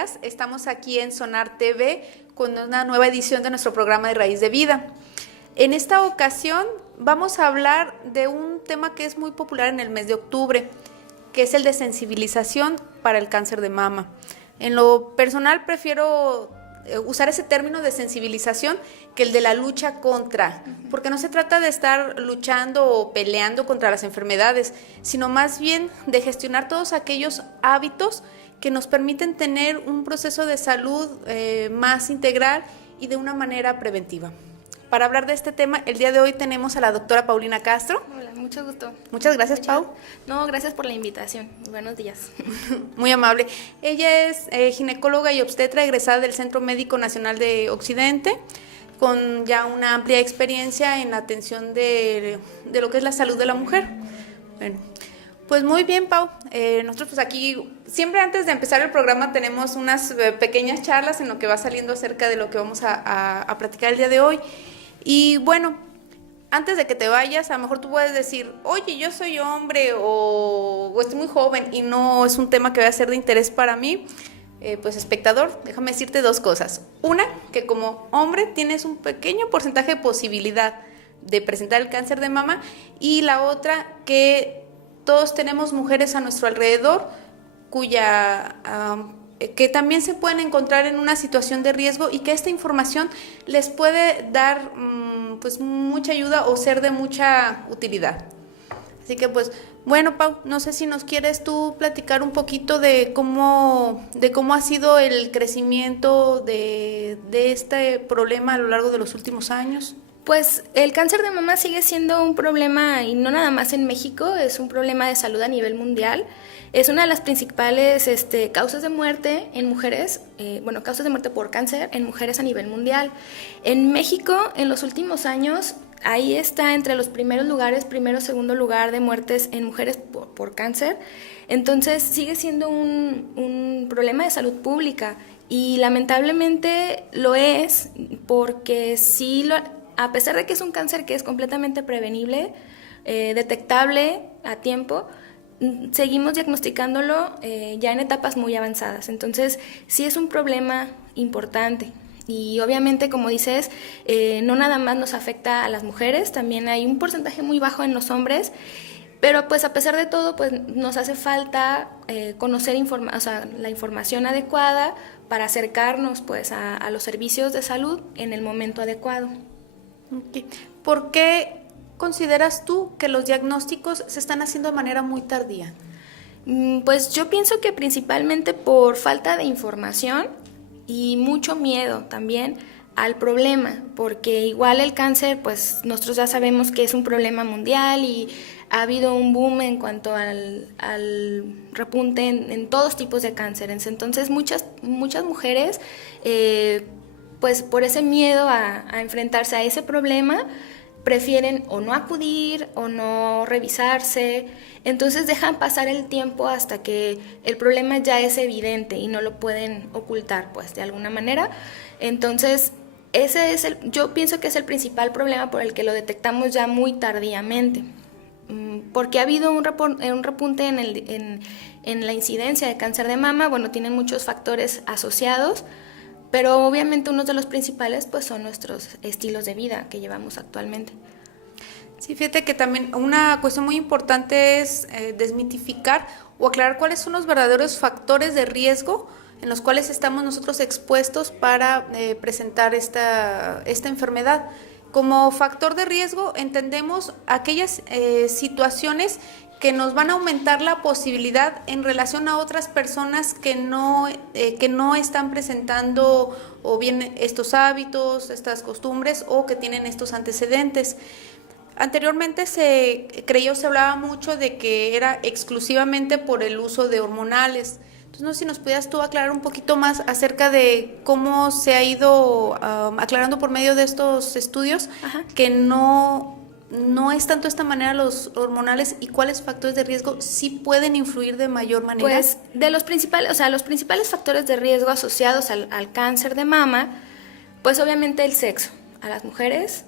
días. Estamos aquí en Sonar TV con una nueva edición de nuestro programa de Raíz de Vida. En esta ocasión vamos a hablar de un tema que es muy popular en el mes de octubre, que es el de sensibilización para el cáncer de mama. En lo personal prefiero usar ese término de sensibilización que el de la lucha contra, porque no se trata de estar luchando o peleando contra las enfermedades, sino más bien de gestionar todos aquellos hábitos que nos permiten tener un proceso de salud más integral y de una manera preventiva. Para hablar de este tema, el día de hoy tenemos a la doctora Paulina Castro. Hola, mucho gusto. Muchas gracias, Pau. No, gracias por la invitación. Buenos días. Muy amable. Ella es ginecóloga y obstetra egresada del Centro Médico Nacional de Occidente, con ya una amplia experiencia en la atención de lo que es la salud de la mujer. Bueno, pues muy bien, Pau. Nosotros pues aquí, siempre antes de empezar el programa tenemos unas pequeñas charlas en lo que va saliendo acerca de lo que vamos a platicar el día de hoy. Y bueno, antes de que te vayas, a lo mejor tú puedes decir, oye, yo soy hombre o estoy muy joven y no es un tema que va a ser de interés para mí. Pues espectador, déjame decirte dos cosas. Una, que como hombre tienes un pequeño porcentaje de posibilidad de presentar el cáncer de mama, y la otra, que todos tenemos mujeres a nuestro alrededor que también se pueden encontrar en una situación de riesgo y que esta información les puede dar pues mucha ayuda o ser de mucha utilidad. Así que pues, bueno, Pau, no sé si nos quieres tú platicar un poquito de cómo ha sido el crecimiento de este problema a lo largo de los últimos años. Pues el cáncer de mama sigue siendo un problema, y no nada más en México, es un problema de salud a nivel mundial. Es una de las principales causas de muerte en mujeres, causas de muerte por cáncer en mujeres a nivel mundial. En México, en los últimos años, ahí está entre los primeros lugares, segundo lugar de muertes en mujeres por cáncer. Entonces sigue siendo un problema de salud pública, y lamentablemente lo es, porque a pesar de que es un cáncer que es completamente prevenible, detectable a tiempo, seguimos diagnosticándolo ya en etapas muy avanzadas. Entonces sí es un problema importante, y obviamente, como dices, no nada más nos afecta a las mujeres, también hay un porcentaje muy bajo en los hombres, pero pues a pesar de todo pues nos hace falta conocer la información adecuada para acercarnos pues a los servicios de salud en el momento adecuado. Okay. ¿Por qué consideras tú que los diagnósticos se están haciendo de manera muy tardía? Pues yo pienso que principalmente por falta de información y mucho miedo también al problema, porque igual el cáncer, pues nosotros ya sabemos que es un problema mundial y ha habido un boom en cuanto al repunte en todos tipos de cánceres. Entonces muchas mujeres pues por ese miedo a enfrentarse a ese problema, prefieren o no acudir o no revisarse. Entonces dejan pasar el tiempo hasta que el problema ya es evidente y no lo pueden ocultar pues de alguna manera. Entonces yo pienso que es el principal problema por el que lo detectamos ya muy tardíamente, porque ha habido un repunte en la incidencia de cáncer de mama. Bueno, tienen muchos factores asociados, pero obviamente uno de los principales pues son nuestros estilos de vida que llevamos actualmente. Sí, fíjate que también una cuestión muy importante es desmitificar o aclarar cuáles son los verdaderos factores de riesgo en los cuales estamos nosotros expuestos para presentar esta enfermedad. Como factor de riesgo entendemos aquellas situaciones que nos van a aumentar la posibilidad en relación a otras personas que no están presentando o bien estos hábitos, estas costumbres, o que tienen estos antecedentes. Anteriormente se hablaba mucho de que era exclusivamente por el uso de hormonales. Entonces, no sé si nos pudieras tú aclarar un poquito más acerca de cómo se ha ido aclarando por medio de estos estudios. Ajá. Que no es tanto esta manera los hormonales, y cuáles factores de riesgo sí pueden influir de mayor manera. Pues los principales factores de riesgo asociados al cáncer de mama, pues obviamente el sexo. A las mujeres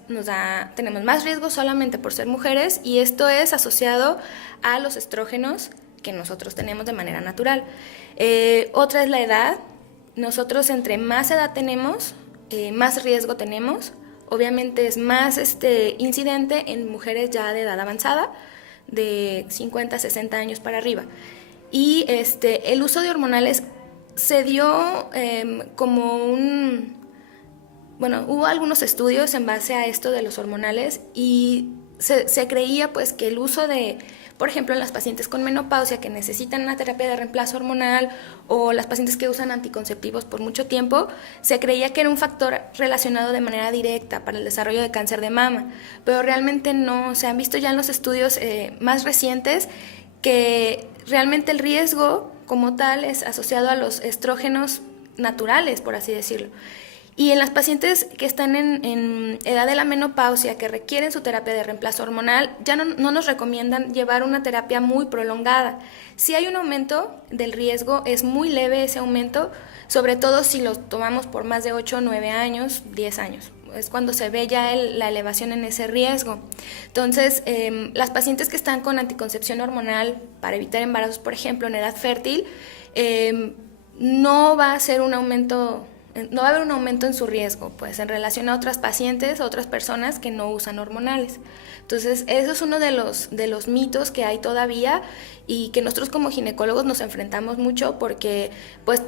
tenemos más riesgo solamente por ser mujeres, y esto es asociado a los estrógenos que nosotros tenemos de manera natural. Otra es la edad, nosotros entre más edad tenemos, más riesgo tenemos. Obviamente es más incidente en mujeres ya de edad avanzada, de 50, 60 años para arriba. Y el uso de hormonales se dio como bueno, hubo algunos estudios en base a esto de los hormonales y se creía pues que el uso de, por ejemplo, en las pacientes con menopausia que necesitan una terapia de reemplazo hormonal o las pacientes que usan anticonceptivos por mucho tiempo, se creía que era un factor relacionado de manera directa para el desarrollo de cáncer de mama, pero realmente no. Se han visto ya en los estudios más recientes que realmente el riesgo como tal es asociado a los estrógenos naturales, por así decirlo. Y en las pacientes que están en edad de la menopausia, que requieren su terapia de reemplazo hormonal, ya no nos recomiendan llevar una terapia muy prolongada. Si hay un aumento del riesgo, es muy leve ese aumento, sobre todo si lo tomamos por más de 8, 9 años, 10 años. Es cuando se ve ya la elevación en ese riesgo. Entonces, las pacientes que están con anticoncepción hormonal para evitar embarazos, por ejemplo, en edad fértil, no va a ser un aumento... No va a haber un aumento en su riesgo, pues en relación a otras pacientes, a otras personas que no usan hormonales. Entonces, eso es uno de los mitos que hay todavía y que nosotros como ginecólogos nos enfrentamos mucho porque pues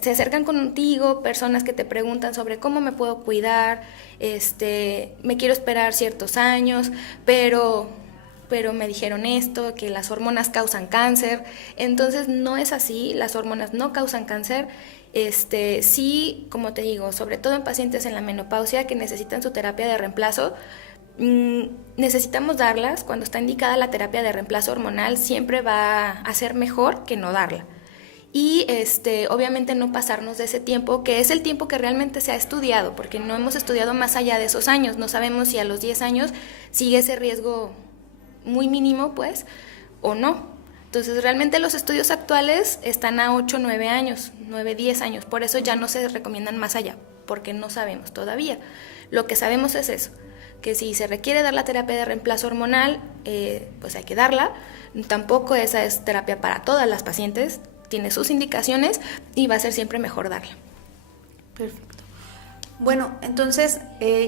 se acercan contigo personas que te preguntan sobre cómo me puedo cuidar, me quiero esperar ciertos años, pero me dijeron esto, que las hormonas causan cáncer. Entonces, no es así, las hormonas no causan cáncer. Sí, como te digo, sobre todo en pacientes en la menopausia que necesitan su terapia de reemplazo, necesitamos darlas. Cuando está indicada la terapia de reemplazo hormonal, siempre va a ser mejor que no darla. Y obviamente no pasarnos de ese tiempo, que es el tiempo que realmente se ha estudiado, porque no hemos estudiado más allá de esos años. No sabemos si a los 10 años sigue ese riesgo muy mínimo, pues, o no. Entonces, realmente los estudios actuales están a 8, 9 años, 9, 10 años. Por eso ya no se recomiendan más allá, porque no sabemos todavía. Lo que sabemos es eso, que si se requiere dar la terapia de reemplazo hormonal, pues hay que darla. Tampoco esa es terapia para todas las pacientes, tiene sus indicaciones y va a ser siempre mejor darla. Perfecto. Bueno, entonces,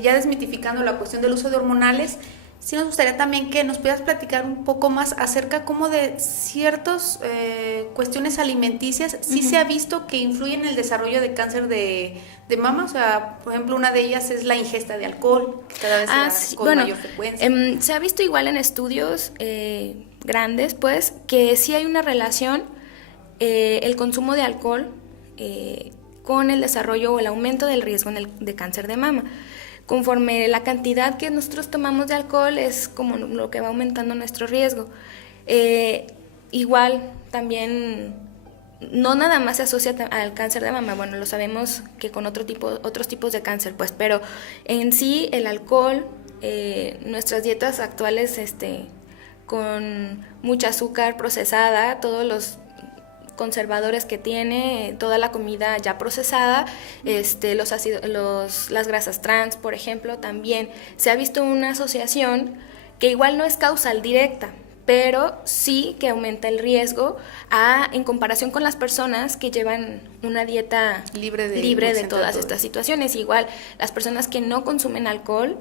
ya desmitificando la cuestión del uso de hormonales, sí nos gustaría también que nos pudieras platicar un poco más acerca como de ciertas cuestiones alimenticias. Sí se ha visto que influyen en el desarrollo de cáncer de mama, o sea, por ejemplo, una de ellas es la ingesta de alcohol, que cada vez sí, con mayor frecuencia. Se ha visto igual en estudios grandes, pues, que sí hay una relación, el consumo de alcohol con el desarrollo o el aumento del riesgo de cáncer de mama. Conforme la cantidad que nosotros tomamos de alcohol es como lo que va aumentando nuestro riesgo. Igual también no nada más se asocia al cáncer de mama, bueno, lo sabemos que con otros tipos de cáncer, pues, pero en sí el alcohol, nuestras dietas actuales con mucha azúcar procesada, todos los conservadores que tiene, toda la comida ya procesada, las grasas trans, por ejemplo, también se ha visto una asociación que igual no es causal directa, pero sí que aumenta el riesgo en comparación con las personas que llevan una dieta libre de todas estas situaciones. Igual las personas que no consumen alcohol,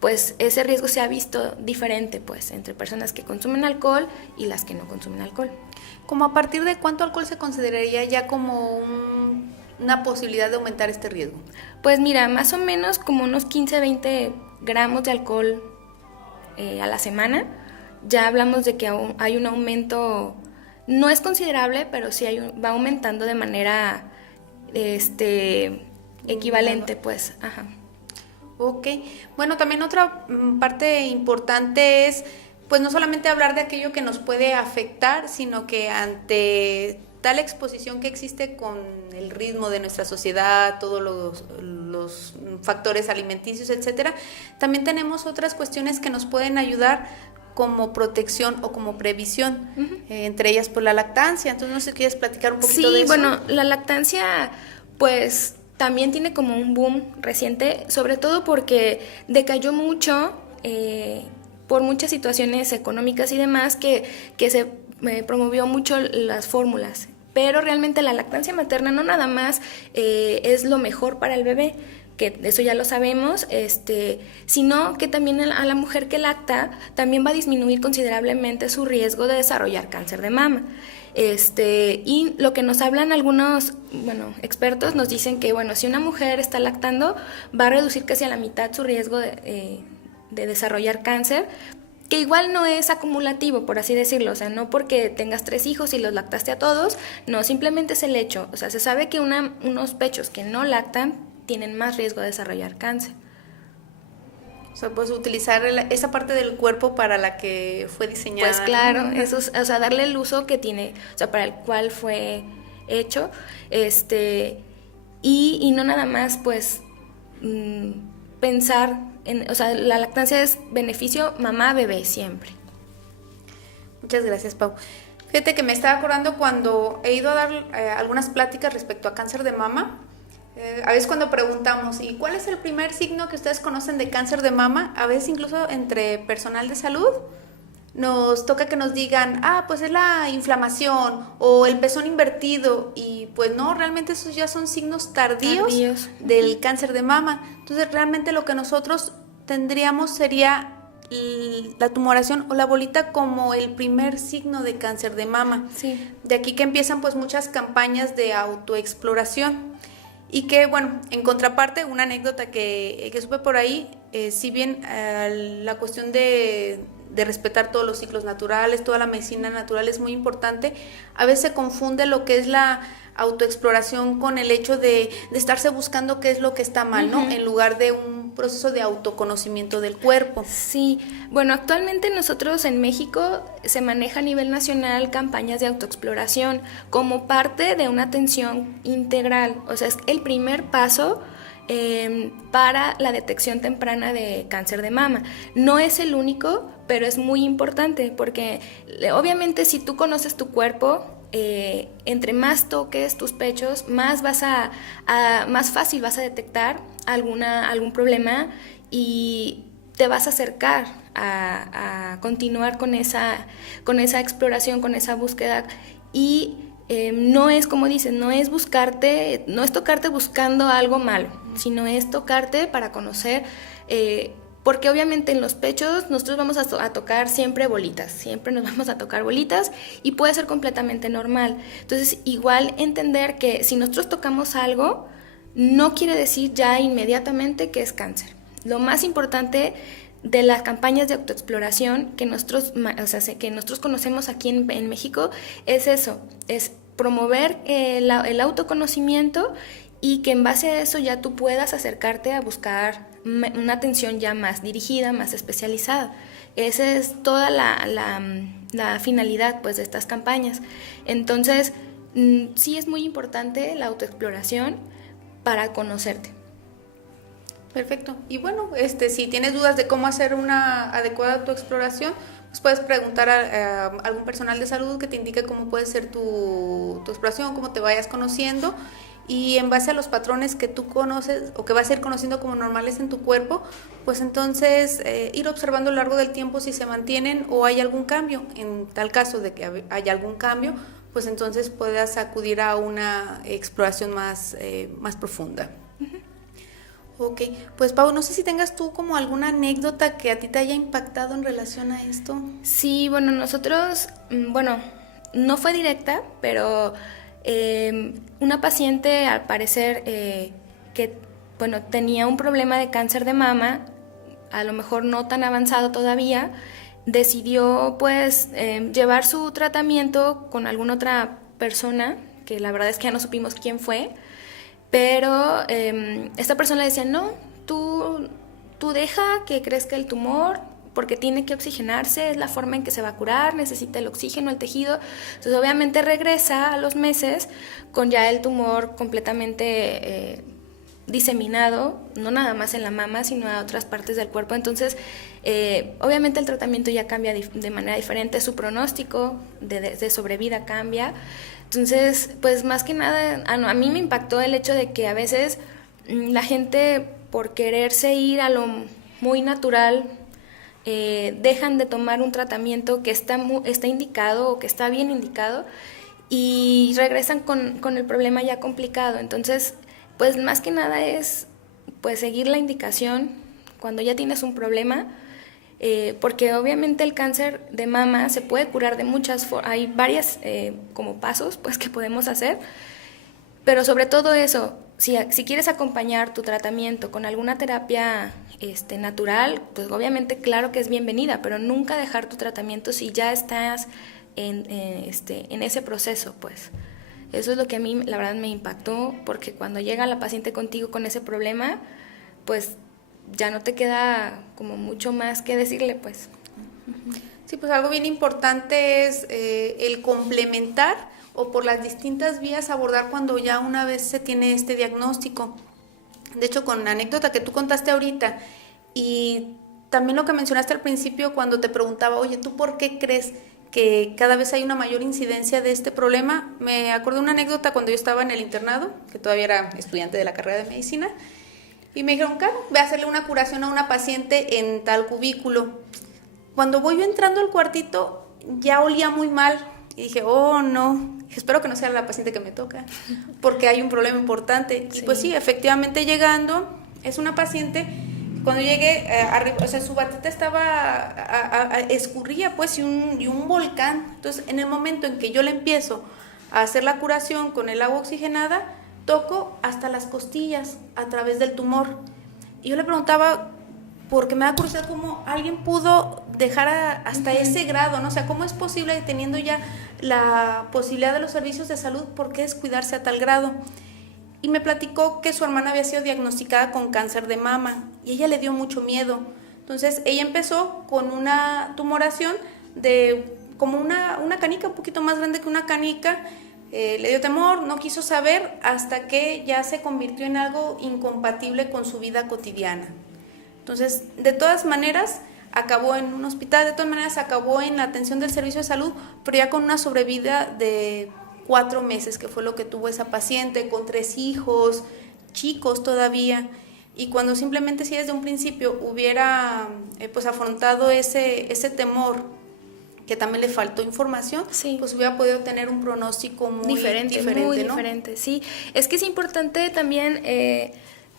pues ese riesgo se ha visto diferente, pues, entre personas que consumen alcohol y las que no consumen alcohol. ¿Cómo a partir de cuánto alcohol se consideraría ya como una posibilidad de aumentar este riesgo? Pues mira, más o menos como unos 15, 20 gramos de alcohol a la semana. Ya hablamos de que hay un aumento, no es considerable, pero sí va aumentando de manera equivalente, pues. Ajá. Ok, bueno, también otra parte importante es, pues no solamente hablar de aquello que nos puede afectar, sino que ante tal exposición que existe con el ritmo de nuestra sociedad, todos los factores alimenticios, etcétera, también tenemos otras cuestiones que nos pueden ayudar como protección o como previsión, entre ellas pues la lactancia. Entonces no sé si quieres platicar un poquito de eso. Sí, bueno, la lactancia pues también tiene como un boom reciente, sobre todo porque decayó mucho por muchas situaciones económicas y demás que se promovió mucho las fórmulas. pero realmente la lactancia materna no nada más es lo mejor para el bebé, que eso ya lo sabemos, sino que también a la mujer que lacta también va a disminuir considerablemente su riesgo de desarrollar cáncer de mama. Y lo que nos hablan algunos expertos nos dicen que si una mujer está lactando va a reducir casi a la mitad su riesgo de desarrollar cáncer, que igual no es acumulativo, por así decirlo, o sea, no porque tengas 3 hijos y los lactaste a todos, no, simplemente es el hecho, o sea, se sabe que unos pechos que no lactan tienen más riesgo de desarrollar cáncer. O sea, pues utilizar esa parte del cuerpo para la que fue diseñada. Pues claro, eso es, o sea, darle el uso que tiene, o sea, para el cual fue hecho, y no nada más, pues, pensar o sea, la lactancia es beneficio mamá-bebé siempre. Muchas gracias, Pau. Fíjate que me estaba acordando cuando he ido a dar algunas pláticas respecto a cáncer de mama. A veces cuando preguntamos, ¿y cuál es el primer signo que ustedes conocen de cáncer de mama? A veces incluso entre personal de salud nos toca que nos digan, pues es la inflamación o el pezón invertido, y pues no, realmente esos ya son signos tardíos del cáncer de mama. Entonces realmente lo que nosotros tendríamos sería la tumoración o la bolita como el primer signo de cáncer de mama. Sí. De aquí que empiezan pues muchas campañas de autoexploración. Y que, en contraparte, una anécdota que supe por ahí, si bien la cuestión de respetar todos los ciclos naturales, toda la medicina natural es muy importante, a veces se confunde lo que es la autoexploración con el hecho de estarse buscando qué es lo que está mal, ¿no? En lugar de un proceso de autoconocimiento del cuerpo. Sí, actualmente nosotros en México se maneja a nivel nacional campañas de autoexploración como parte de una atención integral, o sea, es el primer paso para la detección temprana de cáncer de mama. No es el único, pero es muy importante porque obviamente si tú conoces tu cuerpo, entre más toques tus pechos, más más fácil vas a detectar algún problema y te vas a acercar a continuar con esa exploración, con esa búsqueda. Y no es, como dicen, no es tocarte buscando algo malo, sino es tocarte para conocer, porque obviamente en los pechos nosotros vamos a tocar siempre bolitas, siempre nos vamos a tocar bolitas y puede ser completamente normal. Entonces, igual entender que si nosotros tocamos algo, no quiere decir ya inmediatamente que es cáncer. Lo más importante de las campañas de autoexploración que nosotros conocemos aquí en México es eso, es promover el autoconocimiento y que en base a eso ya tú puedas acercarte a buscar una atención ya más dirigida, más especializada. Esa es toda la finalidad, pues, de estas campañas. Entonces, sí es muy importante la autoexploración para conocerte. Perfecto. Y si tienes dudas de cómo hacer una adecuada autoexploración, pues puedes preguntar a algún personal de salud que te indique cómo puede ser tu exploración, cómo te vayas conociendo, y en base a los patrones que tú conoces o que vas a ir conociendo como normales en tu cuerpo, pues entonces ir observando a lo largo del tiempo si se mantienen o hay algún cambio. En tal caso de que haya algún cambio, pues entonces puedas acudir a una exploración más profunda. Ok, pues Pau, no sé si tengas tú como alguna anécdota que a ti te haya impactado en relación a esto. Sí, nosotros, no fue directa, pero una paciente al parecer que tenía un problema de cáncer de mama, a lo mejor no tan avanzado todavía, decidió pues llevar su tratamiento con alguna otra persona, que la verdad es que ya no supimos quién fue, pero esta persona le decía, no, tú deja que crezca el tumor, porque tiene que oxigenarse, es la forma en que se va a curar, necesita el oxígeno, el tejido. Entonces obviamente regresa a los meses con ya el tumor completamente diseminado, no nada más en la mama, sino a otras partes del cuerpo. Entonces obviamente el tratamiento ya cambia de manera diferente, su pronóstico de sobrevida cambia. Entonces, pues más que nada, a mí me impactó el hecho de que a veces la gente, por quererse ir a lo muy natural, dejan de tomar un tratamiento que está indicado o que está bien indicado, y regresan con el problema ya complicado. Entonces, pues más que nada es pues seguir la indicación cuando ya tienes un problema, porque obviamente el cáncer de mama se puede curar de muchas formas, hay varias como pasos pues que podemos hacer, pero sobre todo eso, si quieres acompañar tu tratamiento con alguna terapia natural, pues obviamente claro que es bienvenida, pero nunca dejar tu tratamiento si ya estás en ese proceso, pues. Eso es lo que a mí la verdad me impactó, porque cuando llega la paciente contigo con ese problema, pues ya no te queda como mucho más que decirle, pues. Sí, pues algo bien importante es el complementar o por las distintas vías abordar cuando ya una vez se tiene este diagnóstico. De hecho, con la anécdota que tú contaste ahorita y también lo que mencionaste al principio cuando te preguntaba, oye, ¿tú por qué crees que cada vez hay una mayor incidencia de este problema? Me acuerdo de una anécdota cuando yo estaba en el internado, que todavía era estudiante de la carrera de medicina, y me dijeron, claro, ve a hacerle una curación a una paciente en tal cubículo. Cuando voy yo entrando al cuartito, ya olía muy mal. Y dije, oh, no, espero que no sea la paciente que me toca, porque hay un problema importante. Sí. Y pues sí, efectivamente llegando, es una paciente, cuando llegué, arriba, o sea, su batita estaba, escurría pues, y un volcán. Entonces, en el momento en que yo le empiezo a hacer la curación con el agua oxigenada, toco hasta las costillas a través del tumor. Y yo le preguntaba, porque me da curiosidad cómo alguien pudo dejar hasta ese grado, ¿no? O sea, ¿cómo es posible teniendo ya la posibilidad de los servicios de salud, por qué descuidarse a tal grado? Y me platicó que su hermana había sido diagnosticada con cáncer de mama y ella le dio mucho miedo. Entonces, ella empezó con una tumoración de como una canica, un poquito más grande que una canica. Le dio temor, no quiso saber, hasta que ya se convirtió en algo incompatible con su vida cotidiana. Entonces, de todas maneras, acabó en un hospital, de todas maneras acabó en la atención del servicio de salud, pero ya con una sobrevida de 4 meses, que fue lo que tuvo esa paciente, con 3 hijos, chicos todavía. Y cuando simplemente si desde un principio hubiera pues afrontado ese temor, que también le faltó información, sí, pues hubiera podido tener un pronóstico muy diferente, muy ¿no? diferente, sí. Es que es importante también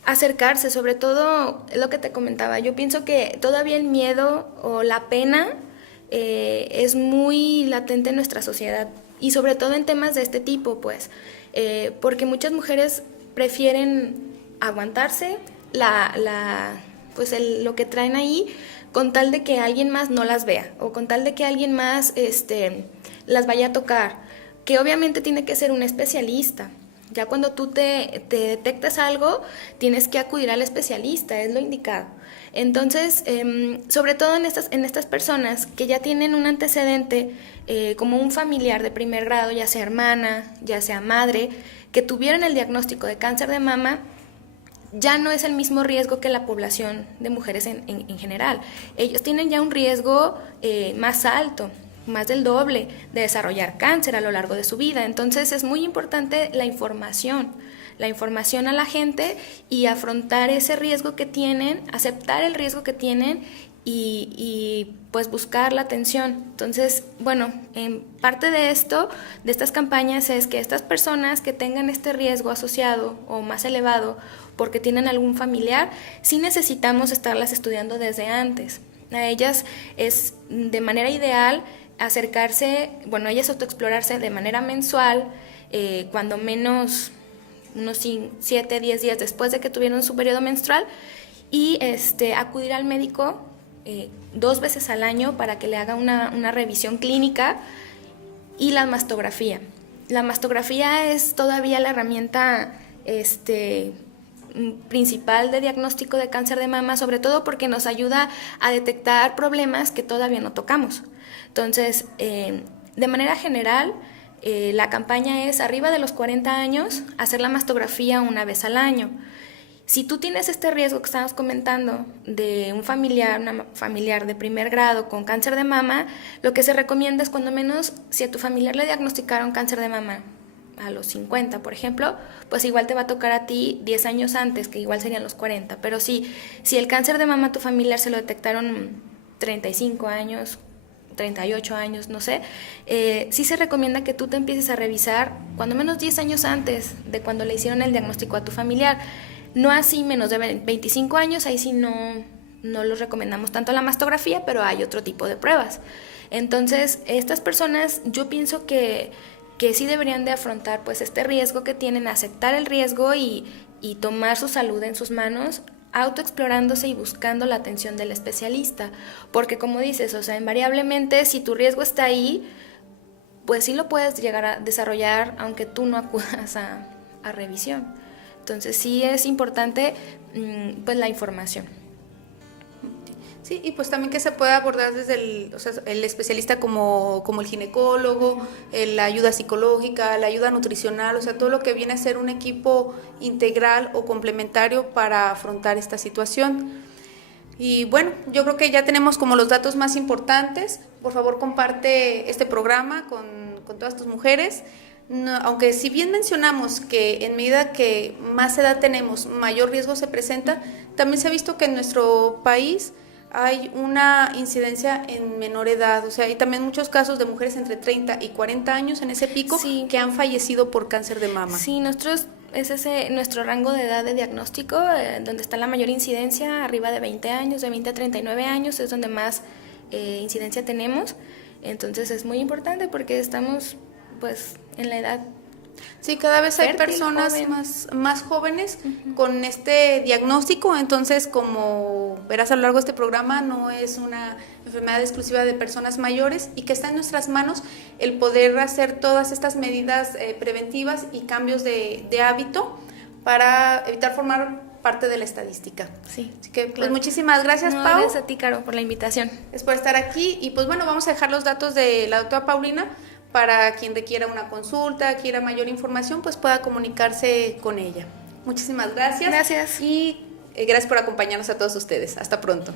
acercarse, sobre todo lo que te comentaba. Yo pienso que todavía el miedo o la pena es muy latente en nuestra sociedad, y sobre todo en temas de este tipo, pues, porque muchas mujeres prefieren aguantarse lo que traen ahí, con tal de que alguien más no las vea, o con tal de que alguien más las vaya a tocar, que obviamente tiene que ser un especialista. Ya cuando tú te detectas algo, tienes que acudir al especialista, es lo indicado. Entonces, sobre todo en estas personas que ya tienen un antecedente, como un familiar de primer grado, ya sea hermana, ya sea madre, que tuvieron el diagnóstico de cáncer de mama, ya no es el mismo riesgo que la población de mujeres en general. Ellos tienen ya un riesgo más alto, más del doble, de desarrollar cáncer a lo largo de su vida. Entonces es muy importante la información a la gente y afrontar ese riesgo que tienen, aceptar el riesgo que tienen y pues buscar la atención. Entonces, bueno, en parte de esto, de estas campañas, es que estas personas que tengan este riesgo asociado o más elevado porque tienen algún familiar, sí necesitamos estarlas estudiando desde antes. A ellas es de manera ideal acercarse, bueno, ellas autoexplorarse de manera mensual, cuando menos unos 7, 10 días después de que tuvieron su periodo menstrual, y acudir al médico 2 veces al año para que le haga una revisión clínica, y la mastografía. La mastografía es todavía la herramienta principal de diagnóstico de cáncer de mama, sobre todo porque nos ayuda a detectar problemas que todavía no tocamos. Entonces, de manera general, la campaña es arriba de los 40 años, hacer la mastografía 1 vez al año. Si tú tienes este riesgo que estamos comentando de un familiar, una familiar de primer grado con cáncer de mama, lo que se recomienda es cuando menos, si a tu familiar le diagnosticaron cáncer de mama a los 50, por ejemplo, pues igual te va a tocar a ti 10 años antes, que igual serían los 40. Pero si el cáncer de mama a tu familiar se lo detectaron 35 años, 38 años, no sé, sí se recomienda que tú te empieces a revisar cuando menos 10 años antes de cuando le hicieron el diagnóstico a tu familiar. No así menos de 25 años, ahí sí no los recomendamos tanto la mastografía, pero hay otro tipo de pruebas. Entonces, estas personas yo pienso que sí deberían de afrontar pues este riesgo que tienen, aceptar el riesgo y tomar su salud en sus manos, autoexplorándose y buscando la atención del especialista, porque como dices, o sea, invariablemente si tu riesgo está ahí, pues sí lo puedes llegar a desarrollar aunque tú no acudas a revisión. Entonces sí es importante pues la información. Sí, y pues también que se pueda abordar desde el especialista como el ginecólogo, la ayuda psicológica, la ayuda nutricional, o sea, todo lo que viene a ser un equipo integral o complementario para afrontar esta situación. Y bueno, yo creo que ya tenemos como los datos más importantes. Por favor, comparte este programa con todas tus mujeres. No, aunque si bien mencionamos que en medida que más edad tenemos, mayor riesgo se presenta, también se ha visto que en nuestro país hay una incidencia en menor edad, o sea, hay también muchos casos de mujeres entre 30 y 40 años en ese pico sí, que han fallecido por cáncer de mama. Sí, es ese nuestro rango de edad de diagnóstico, donde está la mayor incidencia, arriba de 20 años, de 20 a 39 años, es donde más incidencia tenemos. Entonces es muy importante porque estamos pues en la edad. Sí, cada vez hay personas más jóvenes con este diagnóstico, entonces como verás a lo largo de este programa no es una enfermedad exclusiva de personas mayores y que está en nuestras manos el poder hacer todas estas medidas preventivas y cambios de hábito para evitar formar parte de la estadística. Sí. Así que pues muchísimas gracias, Pau. Gracias a ti, Caro, por la invitación. Es por estar aquí y pues bueno, vamos a dejar los datos de la doctora Paulina para quien requiera una consulta, quiera mayor información, pues pueda comunicarse con ella. Muchísimas gracias. Gracias. Y gracias por acompañarnos a todos ustedes. Hasta pronto.